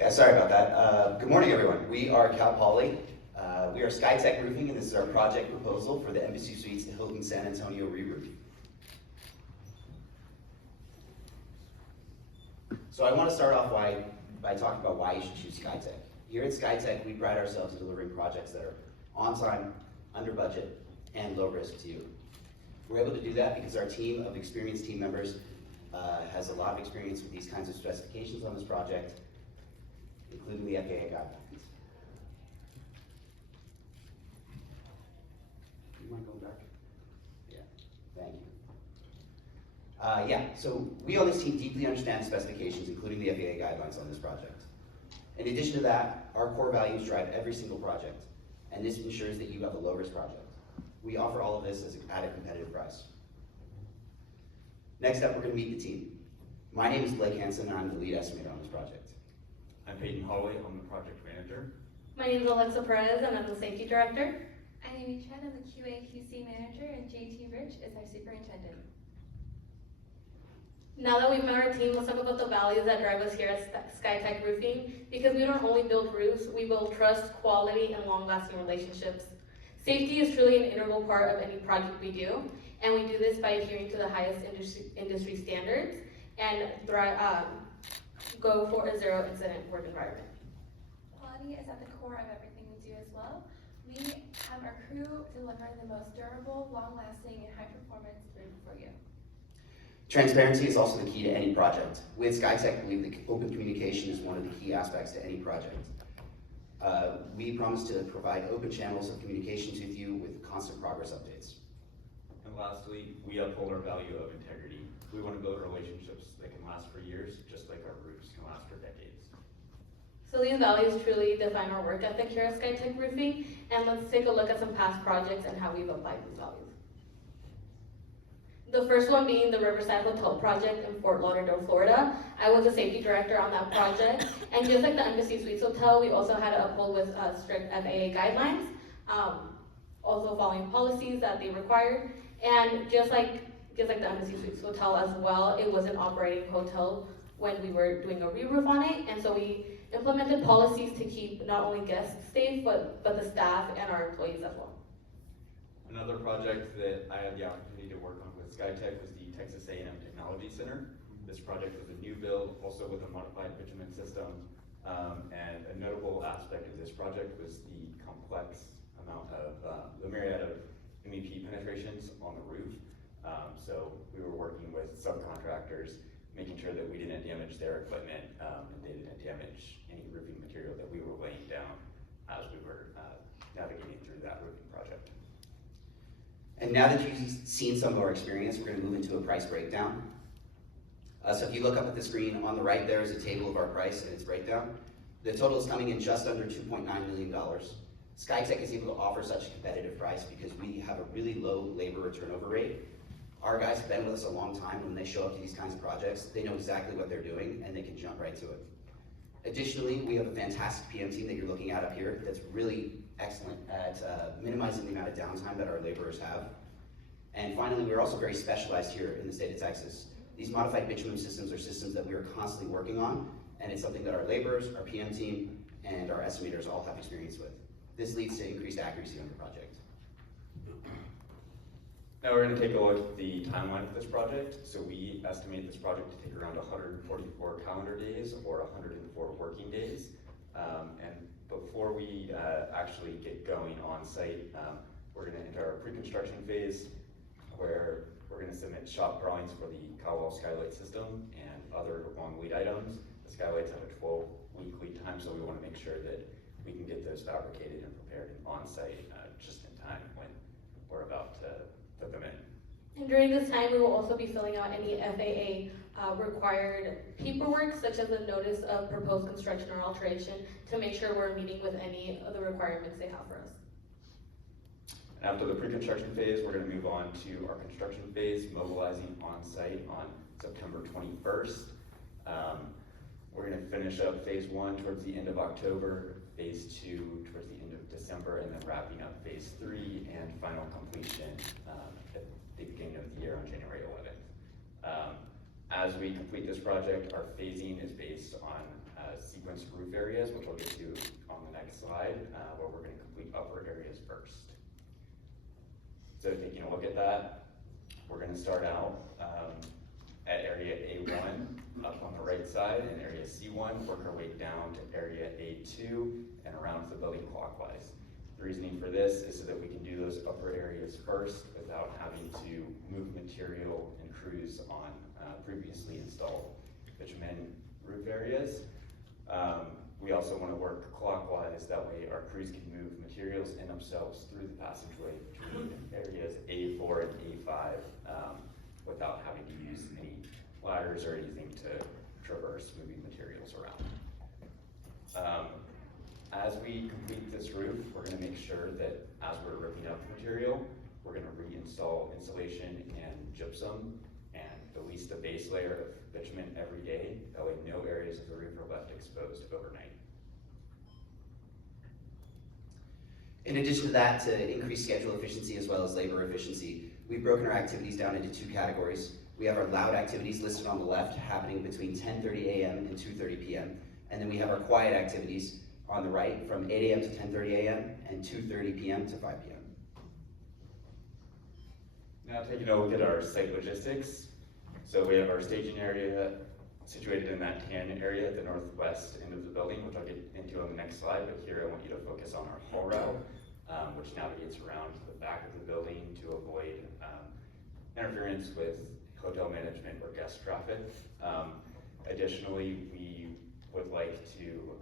Yeah, sorry about that. Good morning, everyone. We are Cal Poly. We are SkyTech Roofing, and this is our project proposal for the Embassy Suites Hilton San Antonio re-roof. So I want to start off by talking about why you should choose SkyTech. Here at SkyTech, we pride ourselves in delivering projects that are on time, under budget, and low risk to you. We're able to do that because our team of experienced team members has a lot of experience with these kinds of specifications on this project, including the FAA guidelines. Do you mind going back? Yeah, thank you. So we on this team deeply understand specifications, including the FAA guidelines on this project. In addition to that, our core values drive every single project, and this ensures that you have a low-risk project. We offer all of this at a competitive price. Next up, we're going to meet the team. My name is Blake Hansen, and I'm the lead estimator on this project. I'm Peyton Holloway, I'm the project manager. My name is Alexa Perez, and I'm the safety director. I'm Amy Chen, I'm the QA/QC manager, and JT Rich is our superintendent. Now that we've met our team, let's talk about the values that drive us here at SkyTech Roofing, because we don't only build roofs, we build trust, quality, and long-lasting relationships. Safety is truly an integral part of any project we do, and we do this by adhering to the highest industry standards and go for a zero incident work environment. Quality is at the core of everything we do as well. We have our crew deliver the most durable, long-lasting, and high-performance roof for you. Transparency is also the key to any project. With SkyTech, we believe that open communication is one of the key aspects to any project. We promise to provide open channels of communications with you with constant progress updates. And lastly, we uphold our value of integrity. We want to build relationships that can last for years, just like our roofs can last for decades. So these values truly define our work ethic here at SkyTech Roofing, and let's take a look at some past projects and how we've applied these values. The first one being the Riverside Hotel project in Fort Lauderdale, Florida. I was a safety director on that project, and just like the Embassy Suites Hotel, we also had to uphold with strict FAA guidelines, also following policies that they required, and just like the Embassy Suites Hotel as well, it was an operating hotel when we were doing a re-roof on it, and so we implemented policies to keep not only guests safe, but the staff and our employees as well. Another project that I had the opportunity to work on with SkyTech was the Texas A&M Technology Center. This project was a new build, also with a modified bitumen system, and a notable aspect of this project was the complex amount of, the myriad of MEP penetrations on the roof. So we were working with subcontractors, making sure that we didn't damage their equipment, and they didn't damage any roofing material that we were laying down as we were navigating through that roofing project. And now that you've seen some of our experience, we're going to move into a price breakdown. So if you look up at the screen on the right, there is a table of our price and its breakdown. The total is coming in just under $2.9 million. SkyTech is able to offer such a competitive price because we have a really low labor turnover rate. Our guys have been with us a long time. When they show up to these kinds of projects, they know exactly what they're doing and they can jump right to it. Additionally, we have a fantastic PM team that you're looking at up here that's really excellent at minimizing the amount of downtime that our laborers have. And finally, we're also very specialized here in the state of Texas. These modified bitumen systems are systems that we are constantly working on, and it's something that our laborers, our PM team, and our estimators all have experience with. This leads to increased accuracy on the project. Now we're going to take a look at the timeline of this project. So we estimate this project to take around 144 calendar days or 104 working days. And before we actually get going on site, we're going to enter our pre-construction phase where we're going to submit shop drawings for the Caldwell skylight system and other long lead items. The skylights have a 12-week lead time, so we want to make sure that we can get those fabricated and prepared on site just in time when we're about to put them in. And during this time, we will also be filling out any FAA required paperwork, such as a notice of proposed construction or alteration, to make sure we're meeting with any of the requirements they have for us. After the pre-construction phase, we're going to move on to our construction phase, mobilizing on site on September 21st. We're going to finish up phase 1 towards the end of October, phase 2 towards the end of December, and then wrapping up phase 3 and final completion at the beginning of the year on January 11th. As we complete this project, our phasing is based on sequence roof areas, which I'll get to on the next slide, where we're gonna complete upper areas first. So taking a look at that, we're gonna start out at area A1 up on the right side, and area C1, work our way down to area A2 and around the building clockwise. The reasoning for this is so that we can do those upper areas first without having to move material and crews on previously installed bitumen roof areas. We also want to work clockwise, that way our crews can move materials and themselves through the passageway between areas A4 and A5 without having to use any ladders or anything to traverse moving materials around. As we complete this roof, we're going to make sure that as we're ripping up material, we're going to reinstall insulation and gypsum and release the base layer of bitumen every day. That way no areas of the roof are left exposed overnight. In addition to that, to increase schedule efficiency as well as labor efficiency, we've broken our activities down into two categories. We have our loud activities listed on the left, happening between 10:30 a.m. and 2:30 p.m. And then we have our quiet activities on the right from 8 a.m. to 10:30 a.m. and 2:30 p.m. to 5 p.m. Now taking a look at our site logistics. So we have our staging area situated in that tan area at the northwest end of the building, which I'll get into on the next slide, but here I want you to focus on our haul route, which navigates around to the back of the building to avoid interference with hotel management or guest traffic. Additionally, we would like to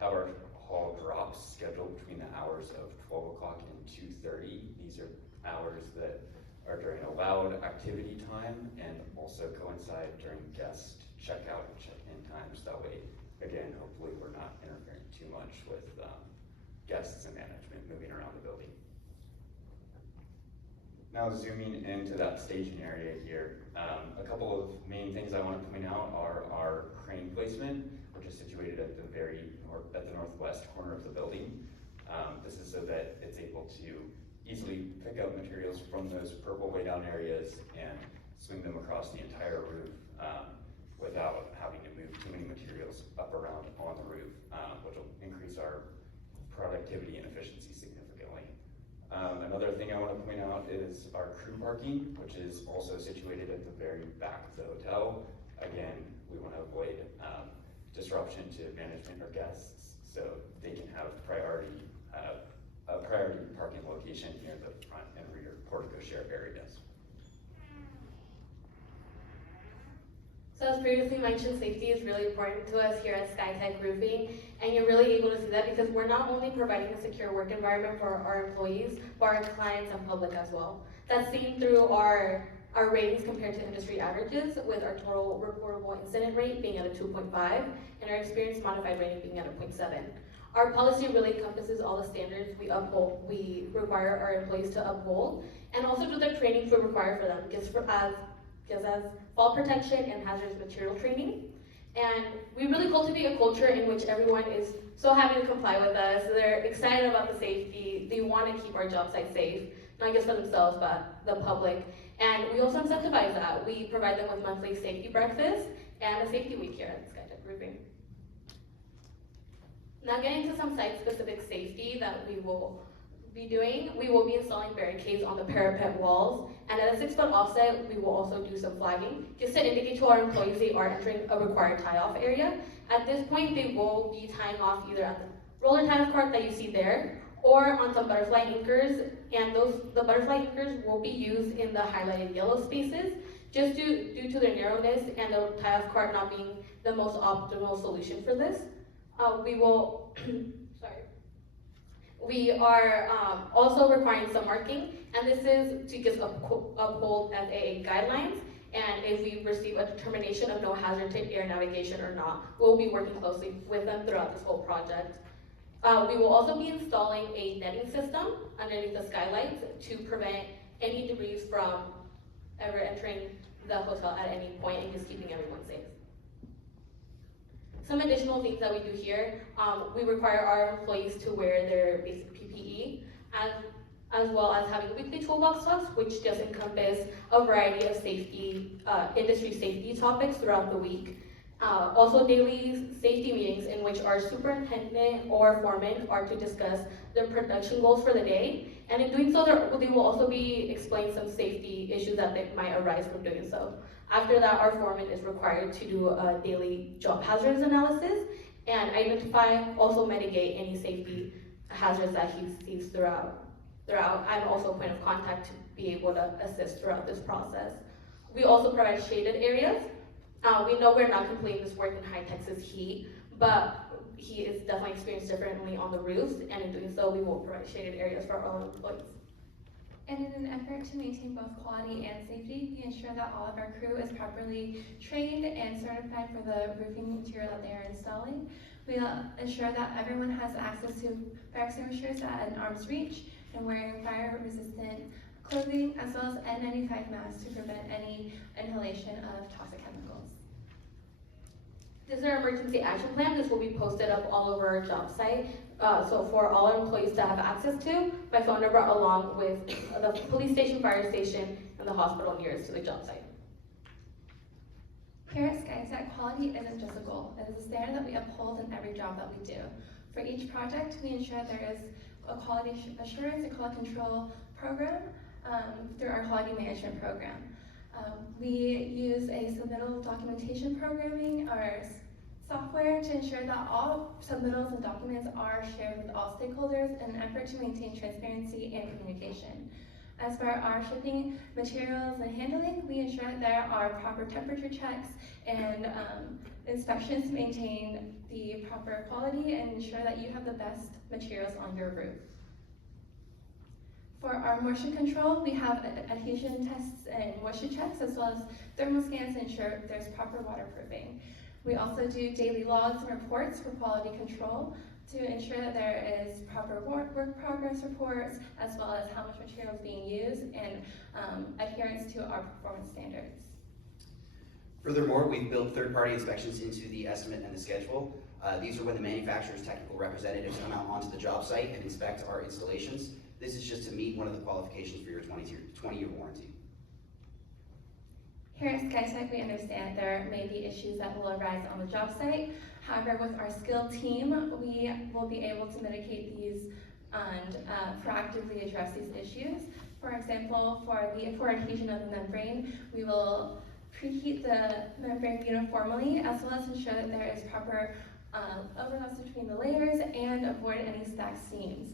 have our haul drops scheduled between the hours of 12 o'clock and 2:30. These are hours that are during allowed activity time and also coincide during guest checkout and check-in times. That way, again, hopefully we're not interfering too much with guests and management moving around the building. Now zooming into that staging area here, a couple of main things I want to point out are our crane placement, which is situated at the northwest corner of the building. This is so that it's able to easily pick up materials from those purple way down areas and swing them across the entire roof without having to move too many materials up around on the roof, which will increase our productivity and efficiency significantly. Another thing I want to point out is our crew parking, which is also situated at the very back of the hotel. Again, we want to avoid disruption to management or guests, so they can have a priority parking location near the front and rear portico share areas. So as previously mentioned, safety is really important to us here at SkyTech Roofing, and you're really able to see that because we're not only providing a secure work environment for our employees, but our clients and public as well. That's seen through our ratings compared to industry averages, with our total reportable incident rate being at a 2.5 and our experience modified rating being at a 0.7. Our policy really encompasses all the standards we require our employees to uphold, and also do the trainings we require for them, just as fall protection and hazardous material training. And we really cultivate a culture in which everyone is so happy to comply with us. They're excited about the safety. They want to keep our job site safe, not just for themselves, but the public. And we also incentivize that. We provide them with monthly safety breakfasts and a safety week here at SkyTech Roofing. Now getting into some site-specific safety that we will be doing, we will be installing barricades on the parapet walls, and at a 6-foot offset, we will also do some flagging, just to indicate to our employees they are entering a required tie-off area. At this point, they will be tying off either at the roller tie-off cart that you see there, or on some butterfly anchors, and the butterfly anchors will be used in the highlighted yellow spaces, just due to their narrowness and the tie-off cart not being the most optimal solution for this. We are also requiring some marking, and this is to just uphold FAA guidelines. And if we receive a determination of no hazard to air navigation or not, we'll be working closely with them throughout this whole project. We will also be installing a netting system underneath the skylights to prevent any debris from ever entering the hotel at any point and just keeping everyone safe. Some additional things that we do here, we require our employees to wear their basic PPE. as well as having weekly toolbox talks, which just encompass a variety of safety, industry safety topics throughout the week. Also daily safety meetings in which our superintendent or foreman are to discuss their production goals for the day. And in doing so, they will also be explaining some safety issues that might arise from doing so. After that, our foreman is required to do a daily job hazards analysis and identify, also mitigate any safety hazards that he sees throughout. I'm also a point of contact to be able to assist throughout this process. We also provide shaded areas. We know we're not completing this work in high Texas heat, but he is definitely experienced differently on the roofs, and in doing so, we will provide shaded areas for our own employees. And in an effort to maintain both quality and safety, we ensure that all of our crew is properly trained and certified for the roofing material that they are installing. We ensure that everyone has access to fire extinguishers at an arm's reach and wearing fire-resistant clothing, as well as N95 masks to prevent any inhalation of toxic chemicals. This is our emergency action plan. This will be posted up all over our job site. So for all our employees to have access to by phone number, along with the police station, fire station, and the hospital nearest to the job site. Here at SkyTech, quality isn't just a goal. It is a standard that we uphold in every job that we do. For each project, we ensure there is a quality assurance and quality control program through our quality management program. We use a submittal documentation programming, our software, to ensure that all submittals and documents are shared with all stakeholders in an effort to maintain transparency and communication. As for our shipping materials and handling, we ensure that there are proper temperature checks and inspections to maintain the proper quality and ensure that you have the best materials on your roof. For our moisture control, we have adhesion tests and moisture checks, as well as thermal scans to ensure there's proper waterproofing. We also do daily logs and reports for quality control to ensure that there is proper work progress reports, as well as how much material is being used and adherence to our performance standards. Furthermore, we've built third-party inspections into the estimate and the schedule. These are when the manufacturer's technical representatives come out onto the job site and inspect our installations. This is just to meet one of the qualifications for your 20-year warranty. Here at SkyTech, we understand there may be issues that will arise on the job site. However, with our skilled team, we will be able to mitigate these and proactively address these issues. For example, for adhesion of the membrane, we will preheat the membrane uniformly, as well as ensure that there is proper overlaps between the layers and avoid any stacked seams.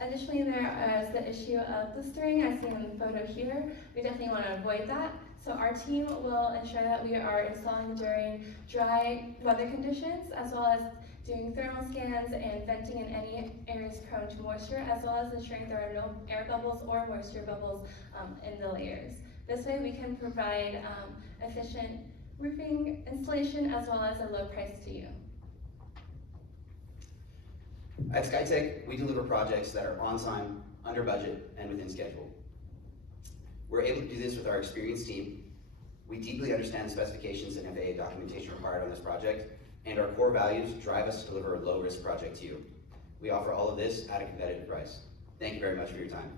Additionally, there is the issue of blistering, as seen in the photo here. We definitely want to avoid that. So our team will ensure that we are installing during dry weather conditions, as well as doing thermal scans and venting in any areas prone to moisture, as well as ensuring there are no air bubbles or moisture bubbles in the layers. This way we can provide efficient roofing installation, as well as a low price to you. At SkyTech, we deliver projects that are on time, under budget, and within schedule. We're able to do this with our experienced team. We deeply understand the specifications and FAA documentation required on this project, and our core values drive us to deliver a low-risk project to you. We offer all of this at a competitive price. Thank you very much for your time.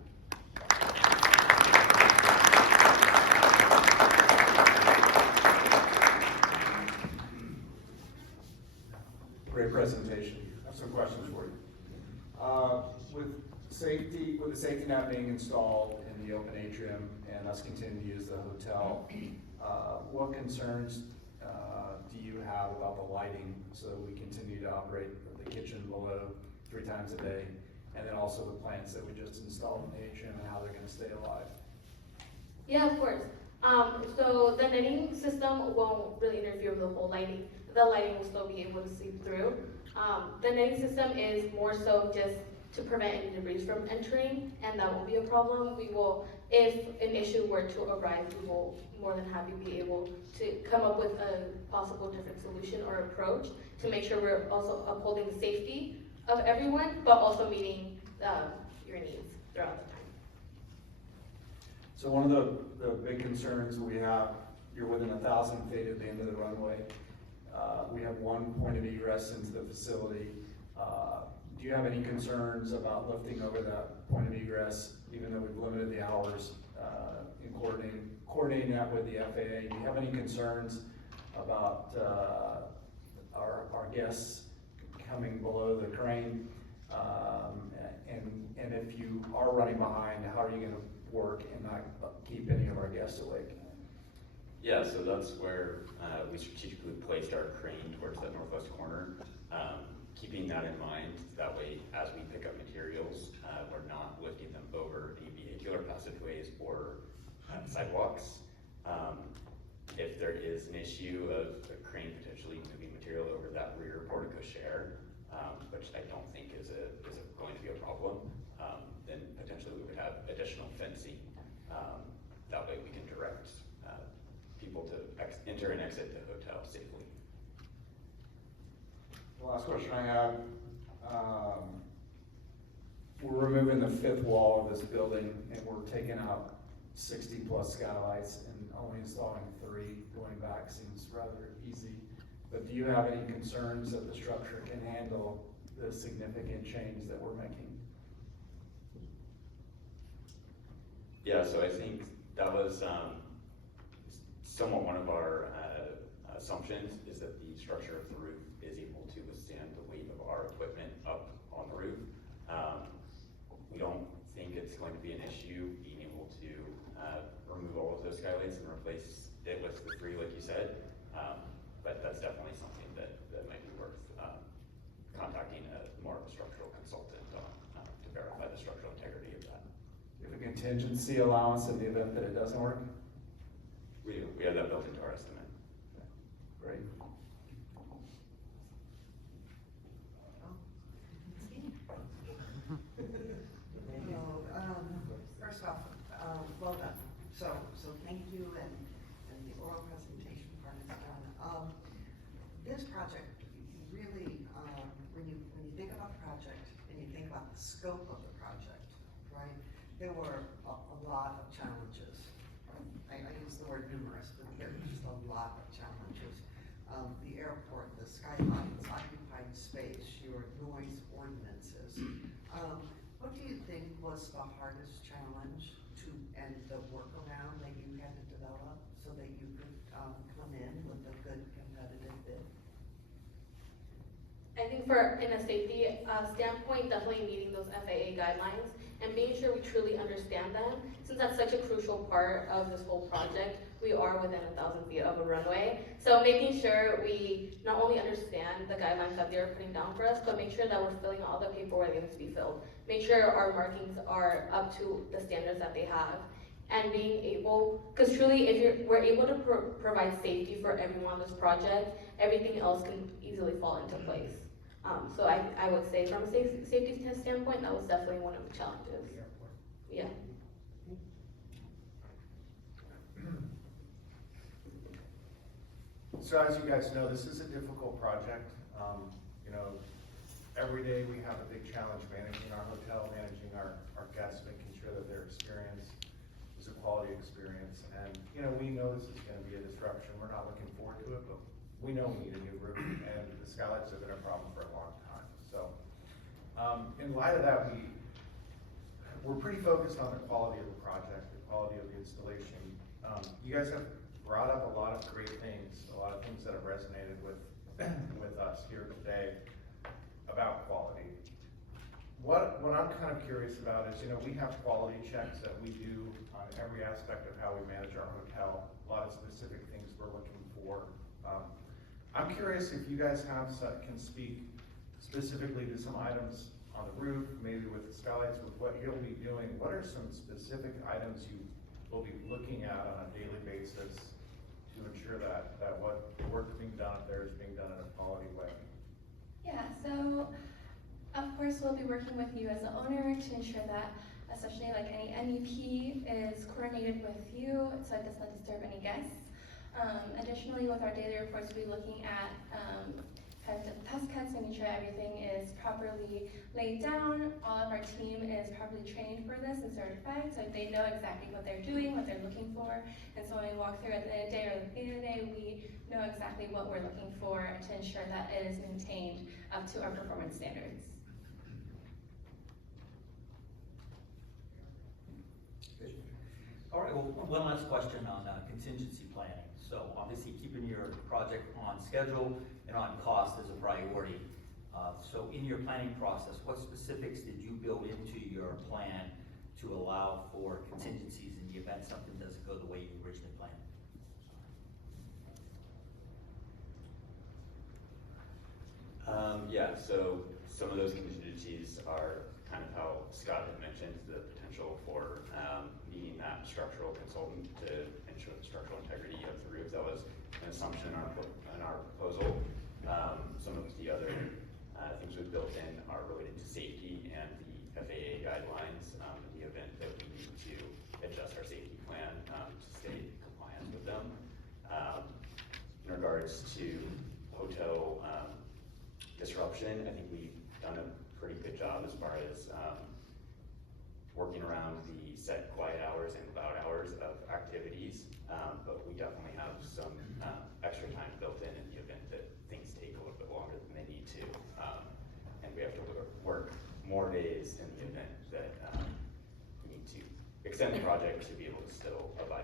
Great presentation. I have some questions for you. With the safety net being installed in the open atrium and us continuing to use the hotel, what concerns do you have about the lighting so that we continue to operate the kitchen below 3 times a day, and then also the plants that we just installed in the atrium and how they're going to stay alive? Yeah, of course. So the netting system won't really interfere with the whole lighting. The lighting will still be able to seep through. The netting system is more so just to prevent any debris from entering, and that won't be a problem. We will, if an issue were to arise, we will more than happy be able to come up with a possible different solution or approach to make sure we're also upholding the safety of everyone, but also meeting your needs throughout the time. So one of the big concerns we have, you're within 1,000 feet at the end of the runway. We have one point of egress into the facility. Do do you have any concerns about lifting over that point of egress, even though we've limited the hours, in coordinating that with the FAA? Do you have any concerns about, our guests coming below the crane? And if you are running behind, how are you gonna work and not keep any of our guests awake? Yeah, so that's where we strategically placed our crane towards that northwest corner. Keeping that in mind, that way as we pick up materials, we're not lifting them over any vehicular passageways or sidewalks. If there is an issue of a crane potentially moving material over that rear portico share, which I don't think is going to be a problem, then potentially we would have additional fencing. That way we can direct people to enter and exit the hotel safely. The last question I have, we're removing the fifth wall of this building and we're taking out 60 plus skylights and only installing 3. Going back seems rather easy. But do you have any concerns that the structure can handle the significant change that we're making? Yeah, so I think that was somewhat one of our assumptions, is that the structure of the roof is able to withstand the weight of our equipment up on the roof. We don't think it's going to be an issue being able to remove all of those skylights and replace it with the 3, like you said. But that's definitely something that might be worth contacting more of a structural consultant to verify the structural integrity of that. Do you have a contingency allowance in the event that it doesn't work? We have that built into our estimate. Great. First off, well done. So thank you, and the oral presentation part is done. This project really, when you think about the project and you think about the scope of the project, right? There were a lot of challenges. I use the word numerous, but there were just a lot of challenges. The airport, the skylines, occupied space, your noise ordinances. What do you think was the hardest challenge and the workaround that you had to develop so that you could come in with a good competitive bid? I think in a safety standpoint, definitely meeting those FAA guidelines and making sure we truly understand them. Since that's such a crucial part of this whole project, we are within 1,000 feet of a runway. So making sure we not only understand the guidelines that they're putting down for us, but make sure that we're filling out all the paperwork that needs to be filled. Make sure our markings are up to the standards that they have. And being able, because truly if we're able to provide safety for everyone on this project, everything else can easily fall into place. So I would say from a safety standpoint, that was definitely one of the challenges. Yeah. So as you guys know, this is a difficult project. You know, every day we have a big challenge managing our hotel, managing our guests, making sure that their experience is a quality experience. And, you know, we know this is gonna be a disruption. We're not looking forward to it, but we know we need a new roof, and the skylights have been a problem for a long time. So, in light of that, we're pretty focused on the quality of the project, the quality of the installation. You guys have brought up a lot of great things, a lot of things that have resonated with us here today about quality. What I'm kind of curious about is, you know, we have quality checks that we do on every aspect of how we manage our hotel, a lot of specific things we're looking for. I'm curious if you guys can speak specifically to some items on the roof, maybe with the skylights, with what you'll be doing. What are some specific items you will be looking at on a daily basis to ensure that what work being done up there is being done in a quality way? Yeah, so of course we'll be working with you as the owner to ensure that, especially like any MEP is coordinated with you so it does not disturb any guests. Additionally, with our daily reports, we'll be looking at kind of test cuts, making sure everything is properly laid down. All of our team is properly trained for this and certified, so they know exactly what they're doing, what they're looking for. And so when we walk through at the end of the day or the beginning of the day, we know exactly what we're looking for to ensure that it is maintained up to our performance standards. All right, well, one last question on contingency planning. So obviously keeping your project on schedule and on cost is a priority. So in your planning process, what specifics did you build into your plan to allow for contingencies in the event something doesn't go the way you originally planned? Yeah, so some of those contingencies are kind of how Scott had mentioned, the potential for needing that structural consultant to ensure the structural integrity of the roof. That was an assumption in our proposal. Some of the other things we've built in are related to safety and the FAA guidelines in the event that we need to adjust our safety plan to stay compliant with them. In regards to hotel disruption, I think we've done a pretty good job as far as working around the set quiet hours and loud hours of activities, but we definitely have some extra time built in the event that things take a little bit longer than they need to. And we have to work more days in the event that we need to extend the project to be able to still abide